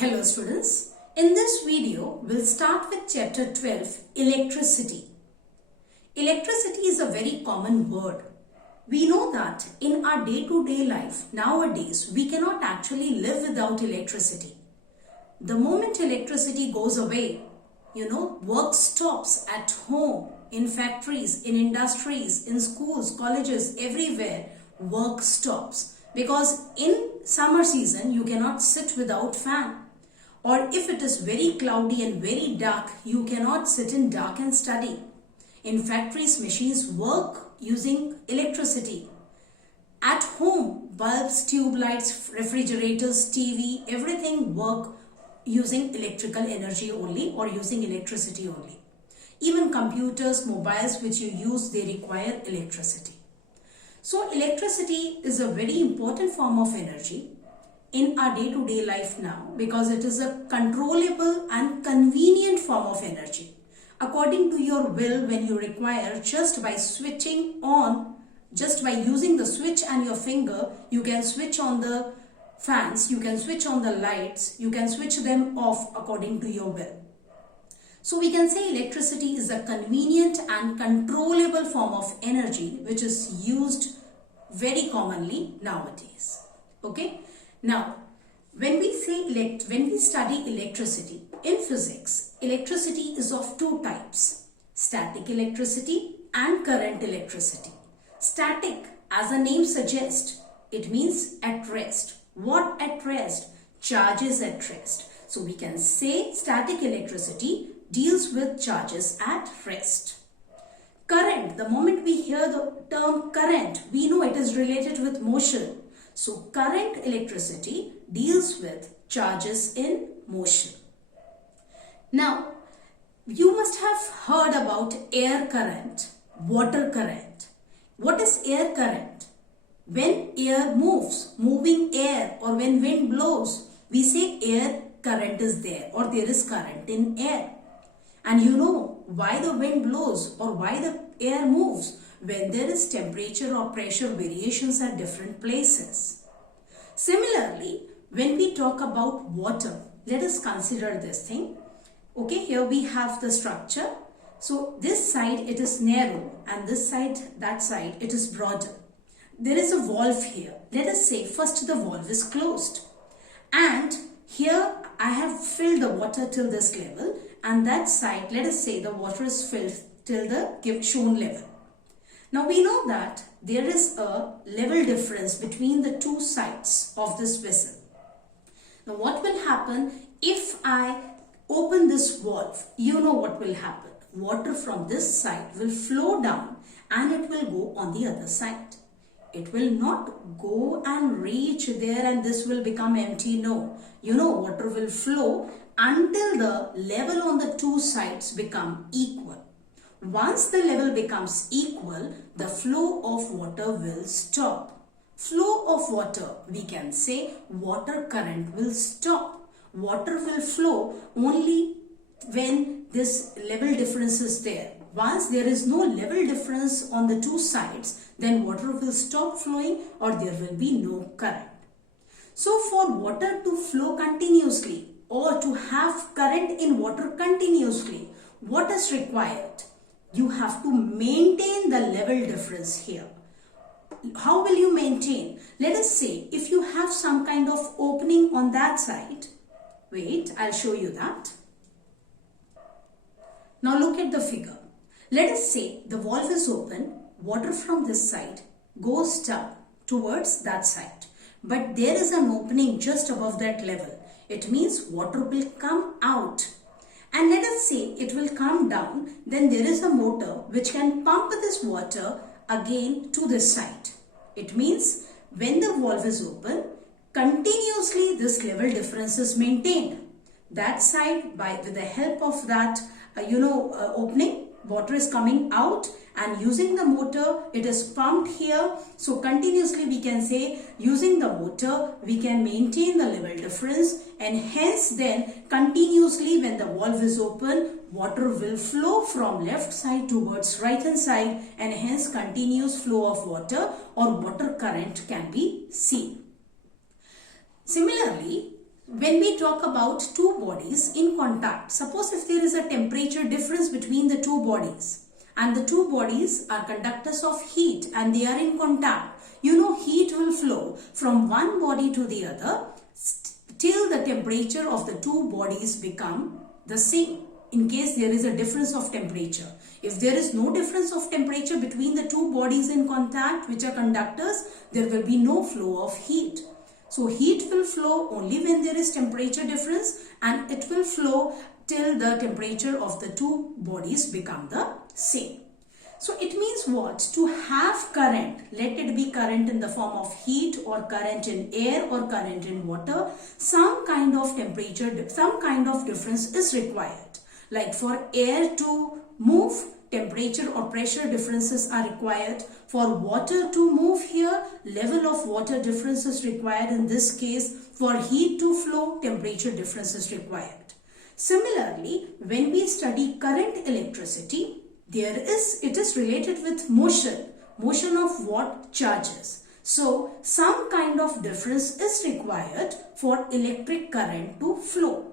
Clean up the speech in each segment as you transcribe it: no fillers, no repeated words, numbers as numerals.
Hello students, in this video we'll start with chapter 12, electricity. Electricity is a very common word. We know that in our day-to-day life nowadays we cannot actually live without electricity. The moment electricity goes away, work stops at home, in factories, in industries, in schools, colleges, everywhere work stops. Because in summer season you cannot sit without fan. Or if it is very cloudy and very dark, you cannot sit in dark and study. In factories, machines work using electricity. At home, bulbs, tube lights, refrigerators, TV, everything work using electrical energy only or using electricity only. Even computers, mobiles which you use, they require electricity. So electricity is a very important form of energy in our day-to-day life now because it is a controllable and convenient form of energy. According to your will, when you require, just by switching on, just by using the switch and your finger, you can switch on the fans, you can switch on the lights, you can switch them off according to your will. So we can say electricity is a convenient and controllable form of energy which is used very commonly nowadays. Okay. Now, when we study electricity in physics, electricity is of two types: static electricity and current electricity. Static, as the name suggests, it means at rest. What at rest? Charges at rest. So we can say static electricity deals with charges at rest. Current, the moment we hear the term current, we know it is related with motion. So current electricity deals with charges in motion. Now, you must have heard about air current, water current. What is air current? When air moves, moving air, or when wind blows, we say air current is there or there is current in air. And you know why the wind blows or why the air moves? When there is temperature or pressure variations at different places. Similarly, when we talk about water, let us consider this thing. Okay, here we have the structure. So this side it is narrow and this side, that side, it is broader. There is a valve here. Let us say first the valve is closed. And here I have filled the water till this level, and that side, let us say the water is filled till the shown level. Now we know that there is a level difference between the two sides of this vessel. Now what will happen if I open this valve? You know what will happen. Water from this side will flow down and it will go on the other side. It will not go and reach there and this will become empty. No. Water will flow until the level on the two sides become equal. Once the level becomes equal, the flow of water will stop. Flow of water, we can say water current will stop. Water will flow only when this level difference is there. Once there is no level difference on the two sides, then water will stop flowing or there will be no current. So for water to flow continuously or to have current in water continuously, what is required? You have to maintain the level difference here. How will you maintain? Let us say if you have some kind of opening on that side. Wait, I'll show you that. Now look at the figure. Let us say the valve is open, water from this side goes down towards that side. But there is an opening just above that level. It means water will come out. And let us say it will come down, then there is a motor which can pump this water again to this side. It means when the valve is open, continuously this level difference is maintained. That side, with the help of that opening, water is coming out and using the motor, it is pumped here. So continuously we can say using the motor, we can maintain the level difference, and hence then continuously when the valve is open, water will flow from left side towards right hand side, and hence continuous flow of water or water current can be seen. Similarly, when we talk about two bodies in contact, suppose if there is a temperature difference between the two bodies and the two bodies are conductors of heat and they are in contact, you know heat will flow from one body to the other till the temperature of the two bodies become the same. In case there is a difference of temperature. If there is no difference of temperature between the two bodies in contact which are conductors, there will be no flow of heat. So heat will flow only when there is temperature difference, and it will flow till the temperature of the two bodies become the same. So it means what? To have current, let it be current in the form of heat or current in air or current in water, some kind of temperature, some kind of difference is required. Like for air to move, temperature or pressure differences are required. For water to move here, level of water difference is required. In this case, for heat to flow, temperature difference is required. Similarly, when we study current electricity, it is related with motion. Motion of what? Charges. So, some kind of difference is required for electric current to flow.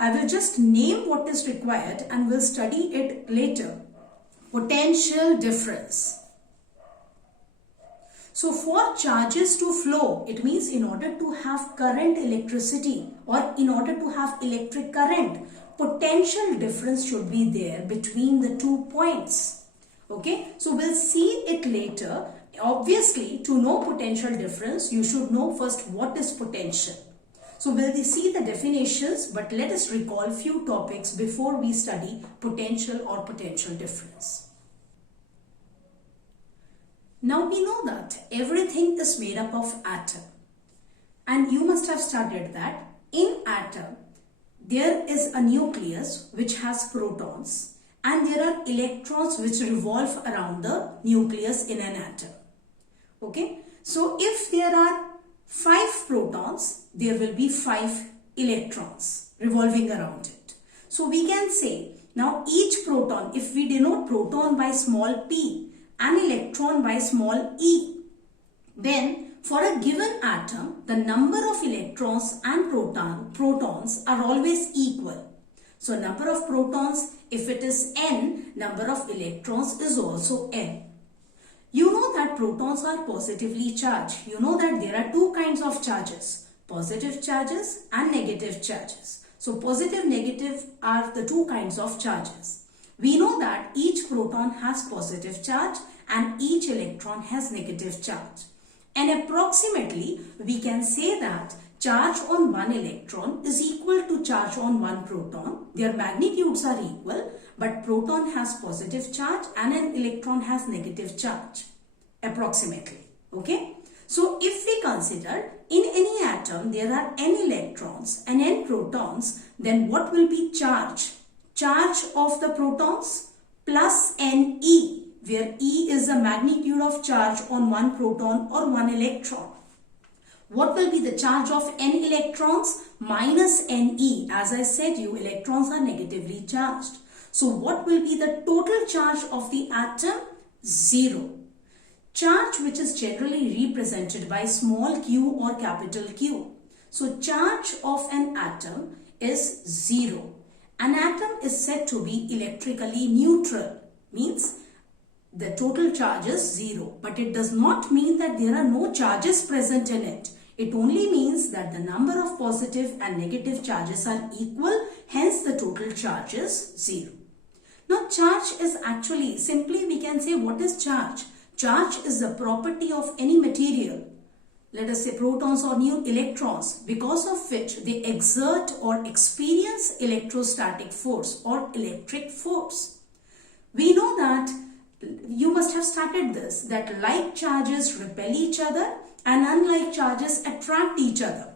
I will just name what is required and we'll study it later. Potential difference. So for charges to flow, it means in order to have current electricity or in order to have electric current, potential difference should be there between the 2 points. Okay, so we'll see it later. Obviously, to know potential difference, you should know first what is potential. So we'll see the definitions, but let us recall few topics before we study potential or potential difference. Now we know that everything is made up of atom, and you must have studied that in atom there is a nucleus which has protons and there are electrons which revolve around the nucleus in an atom. Okay, so if there are 5 protons, there will be 5 electrons revolving around it. So we can say now each proton, if we denote proton by small p, an electron by small e, then for a given atom, the number of electrons and protons are always equal. So number of protons, if it is n, number of electrons is also n. You know that protons are positively charged. You know that there are 2 kinds of charges, positive charges and negative charges. So positive, negative are the 2 kinds of charges. We know that each proton has positive charge and each electron has negative charge. And approximately we can say that charge on one electron is equal to charge on one proton. Their magnitudes are equal, but proton has positive charge and an electron has negative charge. Approximately. Okay? So if we consider in any atom there are n electrons and n protons, then what will be charge? Charge of the protons plus Ne, where E is the magnitude of charge on one proton or one electron. What will be the charge of n electrons? Minus Ne. As I said you, electrons are negatively charged. So what will be the total charge of the atom? 0. Charge which is generally represented by small q or capital Q. So charge of an atom is 0. An atom is said to be electrically neutral, means the total charge is 0, but it does not mean that there are no charges present in it. It only means that the number of positive and negative charges are equal, hence the total charge is 0. Now charge is actually, simply we can say what is charge? Charge is the property of any material, let us say protons or new electrons, because of which they exert or experience electrostatic force or electric force. We know that, you must have started this, that like charges repel each other and unlike charges attract each other.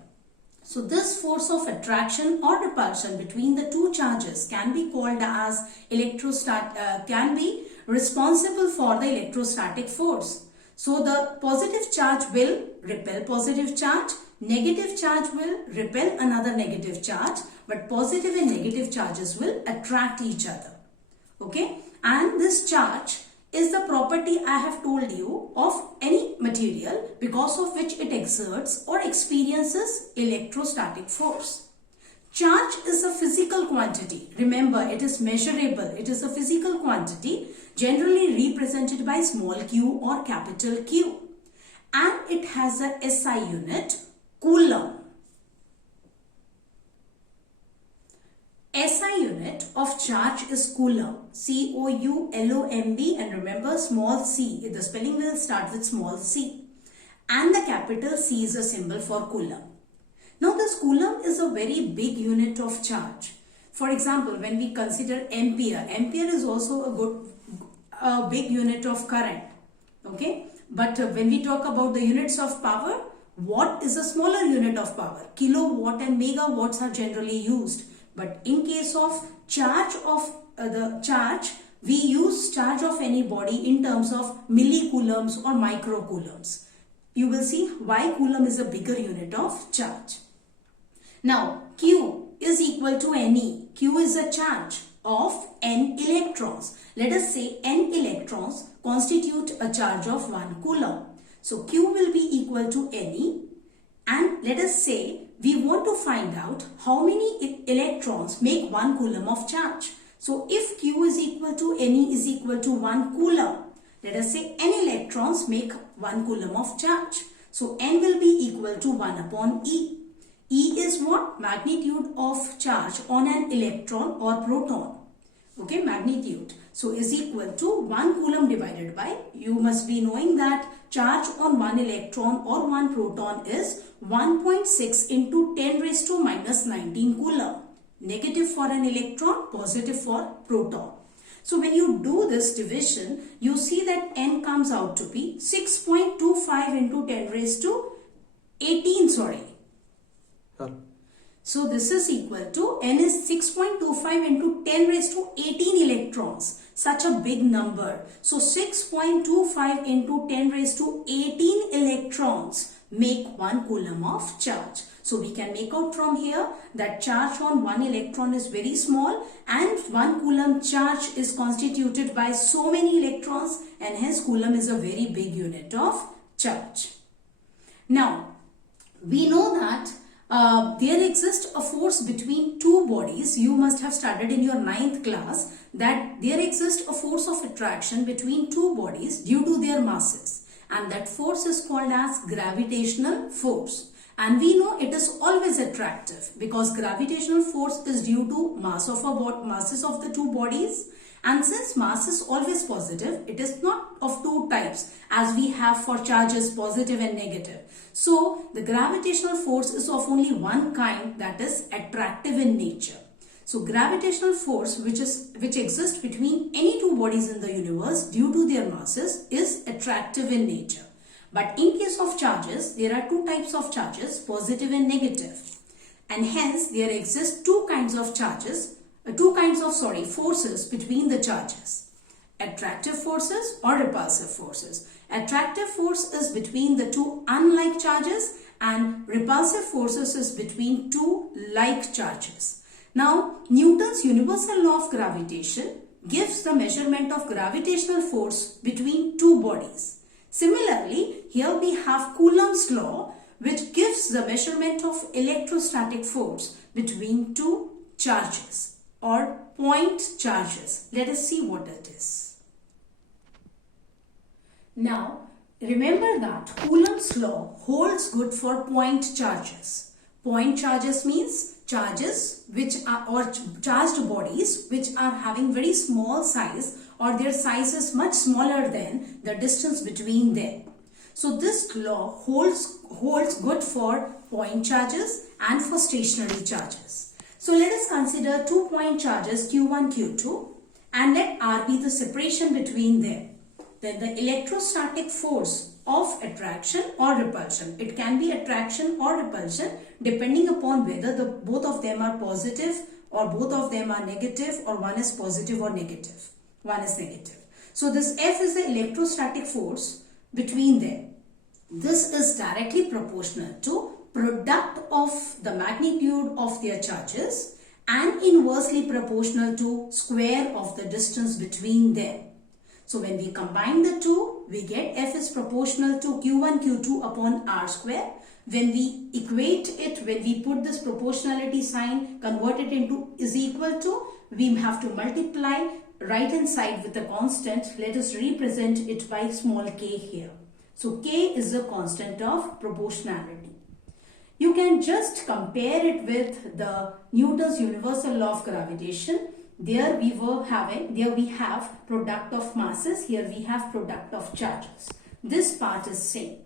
So this force of attraction or repulsion between the 2 charges can be called as can be responsible for the electrostatic force. So the positive charge will repel positive charge, negative charge will repel another negative charge, but positive and negative charges will attract each other. Okay, and this charge is the property I have told you of any material because of which it exerts or experiences electrostatic force. Charge is a physical quantity. Remember, it is measurable. It is a physical quantity generally represented by small q or capital Q. And it has a SI unit, Coulomb. SI unit of charge is Coulomb, C-O-U-L-O-M-B, and remember small c, the spelling will start with small c, and the capital C is a symbol for Coulomb. Now this Coulomb is a very big unit of charge. For example, when we consider ampere, ampere is also a big unit of current, okay? But when we talk about the units of power, watt is a smaller unit of power. Kilowatt and megawatts are generally used. But in case of charge of we use charge of any body in terms of millicoulombs or microcoulombs. You will see why Coulomb is a bigger unit of charge. Now, Q is equal to Ne. Q is a charge of n electrons. Let us say n electrons constitute a charge of 1 Coulomb. So, Q will be equal to Ne, and let us say we want to find out how many electrons make 1 Coulomb of charge. So, if Q is equal to Ne is equal to 1 Coulomb, let us say n electrons make 1 Coulomb of charge. So, n will be equal to 1 upon E. E is what? Magnitude of charge on an electron or proton. Okay, magnitude. So, is equal to 1 Coulomb divided by, you must be knowing that charge on 1 electron or 1 proton is 1.6 into 10 raised to minus 19 Coulomb. Negative for an electron, positive for proton. So, when you do this division, you see that n comes out to be 6.25 into 10 raised to 18, So, this is equal to, n is 6.25 into 10 raised to 18 electrons. Such a big number. So, 6.25 into 10 raised to 18 electrons make 1 Coulomb of charge. So, we can make out from here that charge on 1 electron is very small and 1 Coulomb charge is constituted by so many electrons, and hence Coulomb is a very big unit of charge. Now, we know that there exists a force between two bodies. You must have studied in your 9th class that there exists a force of attraction between two bodies due to their masses, and that force is called as gravitational force. And we know it is always attractive because gravitational force is due to masses of the two bodies. And since mass is always positive, it is not of two types as we have for charges positive and negative. So, the gravitational force is of only one kind, that is attractive in nature. So, gravitational force which exists between any two bodies in the universe due to their masses is attractive in nature. But in case of charges, there are two types of charges, positive and negative. And hence, there exist two kinds of forces between the charges. Attractive forces or repulsive forces. Attractive force is between the two unlike charges and repulsive forces is between two like charges. Now, Newton's universal law of gravitation gives the measurement of gravitational force between two bodies. Similarly, here we have Coulomb's law which gives the measurement of electrostatic force between two charges or point charges. Let us see what it is. Now, remember that Coulomb's law holds good for point charges. Point charges means charges which are, or charged bodies which are having very small size, or their size is much smaller than the distance between them. So, this law holds good for point charges and for stationary charges. So, let us consider 2 point charges Q1, Q2, and let R be the separation between them. Then the electrostatic force of attraction or repulsion. It can be attraction or repulsion depending upon whether both of them are positive or both of them are negative, or one is positive or negative. One is negative. So, this F is the electrostatic force between them. This is directly proportional to product of the magnitude of their charges and inversely proportional to square of the distance between them. So when we combine the two, we get F is proportional to Q1 Q2 upon R square. When we equate it, when we put this proportionality sign, convert it into is equal to, we have to multiply right hand side with a constant. Let us represent it by small k here. So k is the constant of proportionality. You can just compare it with the Newton's universal law of gravitation. There we have product of masses, here we have product of charges. This part is same.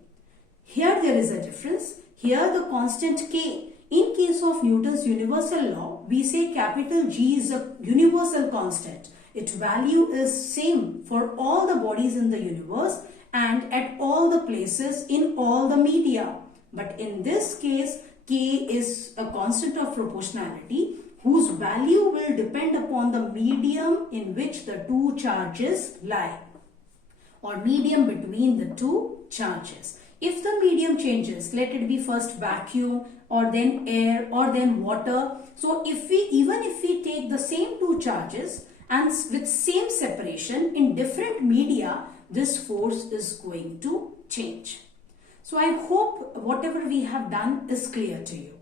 Here there is a difference. Here the constant k. In case of Newton's universal law, we say capital G is a universal constant. Its value is same for all the bodies in the universe and at all the places in all the media. But in this case, k is a constant of proportionality whose value will depend upon the medium in which the two charges lie, or medium between the two charges. If the medium changes, let it be first vacuum or then air or then water. So even if we take the same two charges and with same separation in different media, this force is going to change. So I hope whatever we have done is clear to you.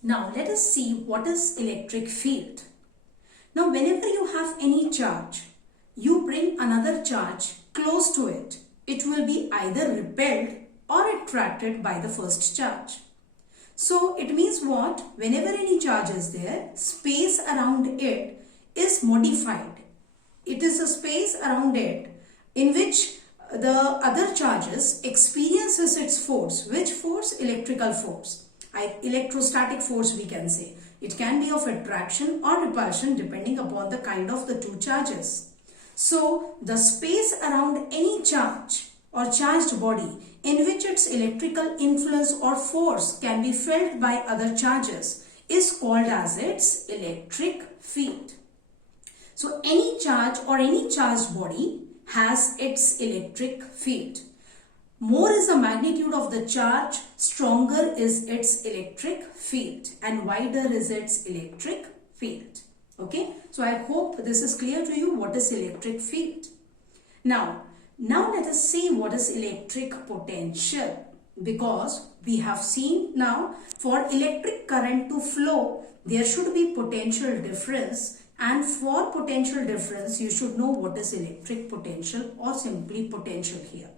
Now let us see what is electric field. Now whenever you have any charge, you bring another charge close to it. It will be either repelled or attracted by the first charge. So it means what? Whenever any charge is there, space around it is modified. It is a space around it in which the other charges experiences its force. Which force? Electrical force. Electrostatic force we can say. It can be of attraction or repulsion depending upon the kind of the two charges. So the space around any charge or charged body in which its electrical influence or force can be felt by other charges is called as its electric field. So any charge or any charged body has its electric field. More is the magnitude of the charge, stronger is its electric field, and wider is its electric field. Okay, so I hope this is clear to you what is electric field. Now let us see what is electric potential, because we have seen now for electric current to flow there should be potential difference, and for potential difference you should know what is electric potential or simply potential here.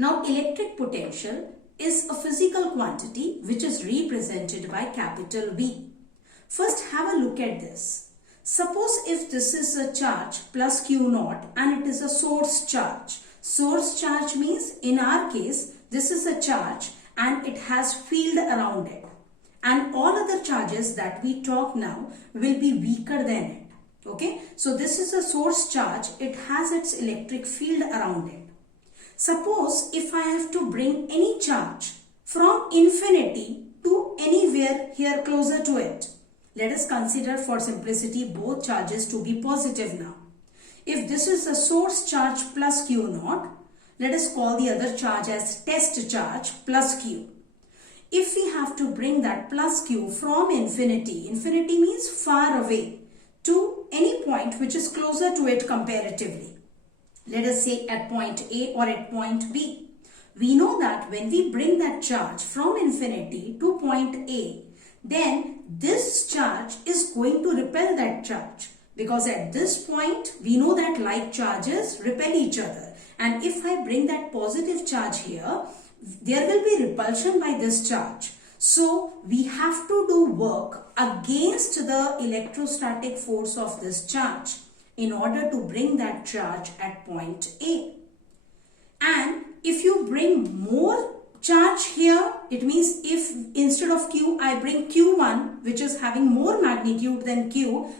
Now electric potential is a physical quantity which is represented by capital V. First have a look at this. Suppose if this is a charge plus Q naught and it is a source charge. Source charge means in our case this is a charge and it has field around it. And all other charges that we talk now will be weaker than it. Okay, so this is a source charge. It has its electric field around it. Suppose if I have to bring any charge from infinity to anywhere here closer to it. Let us consider for simplicity both charges to be positive now. If this is a source charge plus Q naught, let us call the other charge as test charge plus Q. If we have to bring that plus Q from infinity, infinity means far away, to any point which is closer to it comparatively. Let us say at point A or at point B. We know that when we bring that charge from infinity to point A, then this charge is going to repel that charge. Because at this point, we know that like charges repel each other. And if I bring that positive charge here, there will be repulsion by this charge. So we have to do work against the electrostatic force of this charge in order to bring that charge at point A. And if you bring more charge here, it means if instead of Q I bring Q1 which is having more magnitude than Q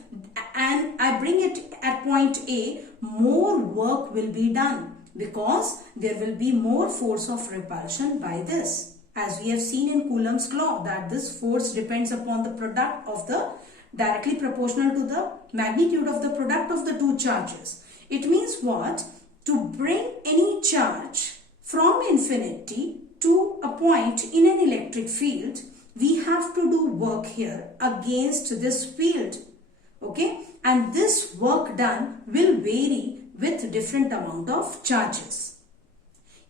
and I bring it at point A, more work will be done because there will be more force of repulsion by this. As we have seen in Coulomb's law that this force depends upon the product of the directly proportional to the magnitude of the product of the two charges. It means what? To bring any charge from infinity to a point in an electric field, we have to do work here against this field. Okay, and this work done will vary with different amount of charges.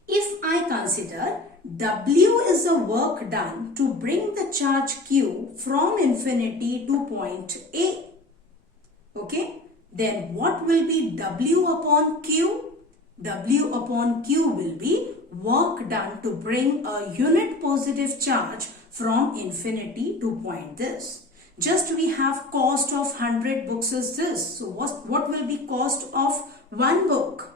If I consider W is the work done to bring the charge Q from infinity to point A, okay, then what will be W upon Q? W upon Q will be work done to bring a unit positive charge from infinity to point this. Just we have cost of 100 books is this. So what will be cost of one book?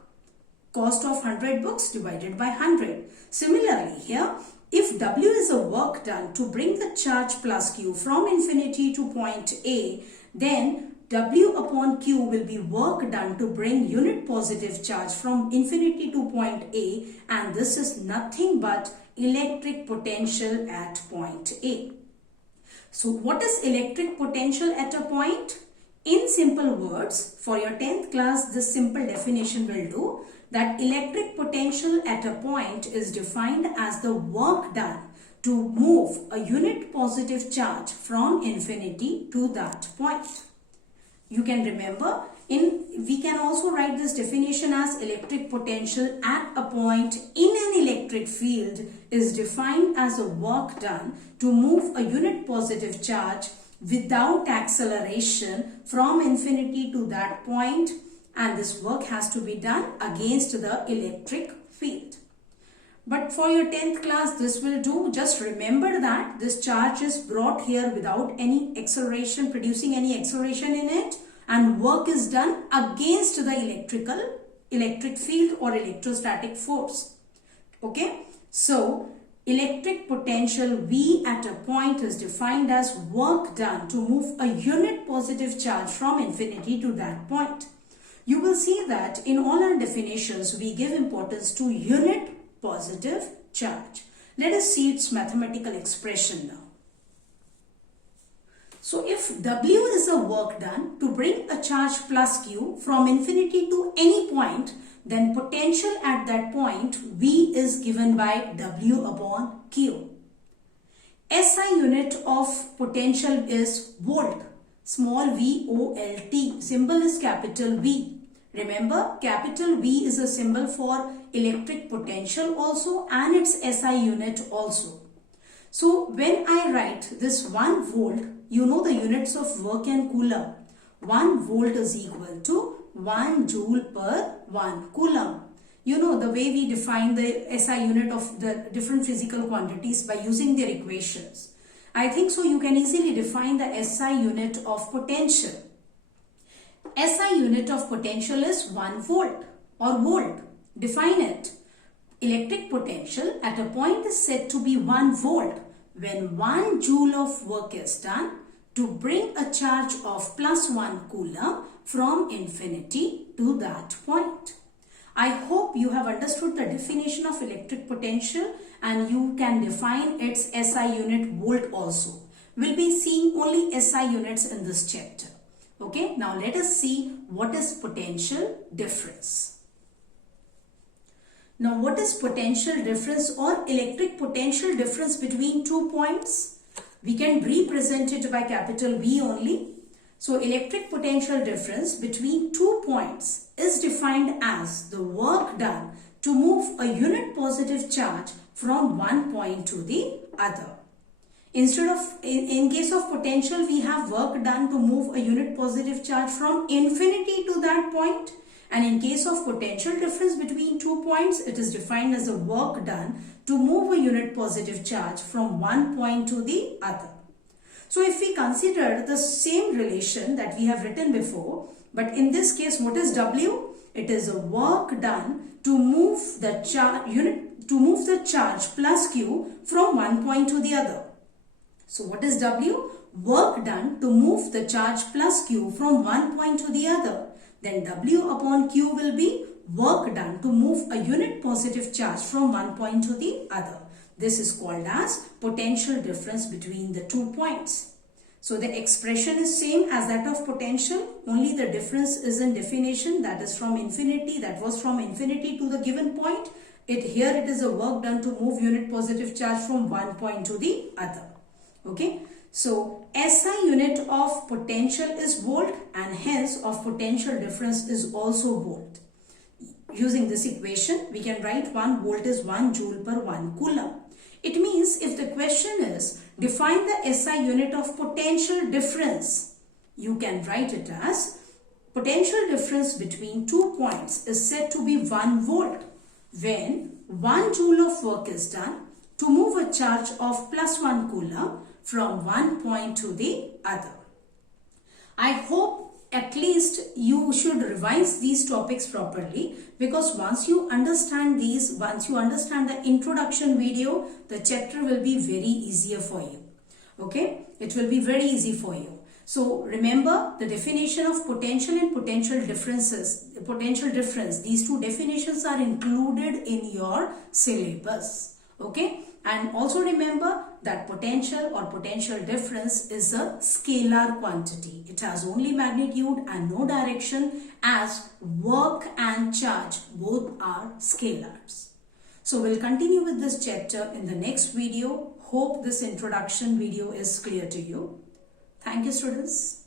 Cost of 100 books divided by 100. Similarly here, if W is a work done to bring the charge plus Q from infinity to point A, then W upon Q will be work done to bring unit positive charge from infinity to point A, and this is nothing but electric potential at point A. So what is electric potential at a point? In simple words, for your 10th class, this simple definition will do that electric potential at a point is defined as the work done to move a unit positive charge from infinity to that point. You can remember, we can also write this definition as electric potential at a point in an electric field is defined as a work done to move a unit positive charge without acceleration from infinity to that point, and this work has to be done against the electric field. But for your 10th class, this will do. Just remember that this charge is brought here without any acceleration, producing any acceleration in it, and work is done against the electric field or electrostatic force. Okay, so electric potential V at a point is defined as work done to move a unit positive charge from infinity to that point. You will see that in all our definitions, we give importance to unit positive charge. Let us see its mathematical expression now. So if W is a work done to bring a charge plus Q from infinity to any point, then potential at that point V is given by W upon Q. SI unit of potential is volt, small v o l t, symbol is capital V. Remember, capital V is a symbol for electric potential also, and its SI unit also. So when I write this 1 volt, you know the units of work in Coulomb. 1 volt is equal to 1 joule per 1 Coulomb. You know the way we define the SI unit of the different physical quantities by using their equations. I think so you can easily define the SI unit of potential. SI unit of potential is 1 volt or volt. Define it. Electric potential at a point is said to be 1 volt when 1 joule of work is done to bring a charge of plus 1 Coulomb from infinity to that point. I hope you have understood the definition of electric potential and you can define its SI unit volt also. We'll be seeing only SI units in this chapter. Okay, now let us see what is potential difference. Now what is potential difference or electric potential difference between 2 points? We can represent it by capital V only. So electric potential difference between 2 points is defined as the work done to move a unit positive charge from one point to the other. Instead of, in case of potential, we have work done to move a unit positive charge from infinity to that point. And in case of potential difference between 2 points, it is defined as a work done to move a unit positive charge from one point to the other. So if we consider the same relation that we have written before, but in this case, what is W? It is a work done to move the charge plus Q from one point to the other. So what is W? Work done to move the charge plus Q from one point to the other. Then W upon Q will be work done to move a unit positive charge from one point to the other. This is called as potential difference between the 2 points. So the expression is same as that of potential, only the difference is in definition, that is from infinity, that was from infinity to the given point. Here it is a work done to move unit positive charge from one point to the other. Okay, So SI unit of potential is volt and hence of potential difference is also volt. Using this equation, we can write 1 volt is 1 joule per 1 coulomb. It means if the question is define the SI unit of potential difference, you can write it as potential difference between 2 points is said to be 1 volt when 1 joule of work is done to move a charge of plus 1 coulomb from one point to the other. I hope at least you should revise these topics properly, because once you understand these, once you understand the introduction video, the chapter will be very easier for you. Okay, it will be very easy for you. So remember the definition of potential and potential differences. Potential difference, these two definitions are included in your syllabus. Okay, and also remember that potential or potential difference is a scalar quantity. It has only magnitude and no direction, as work and charge both are scalars. So we'll continue with this chapter in the next video. Hope this introduction video is clear to you. Thank you, students.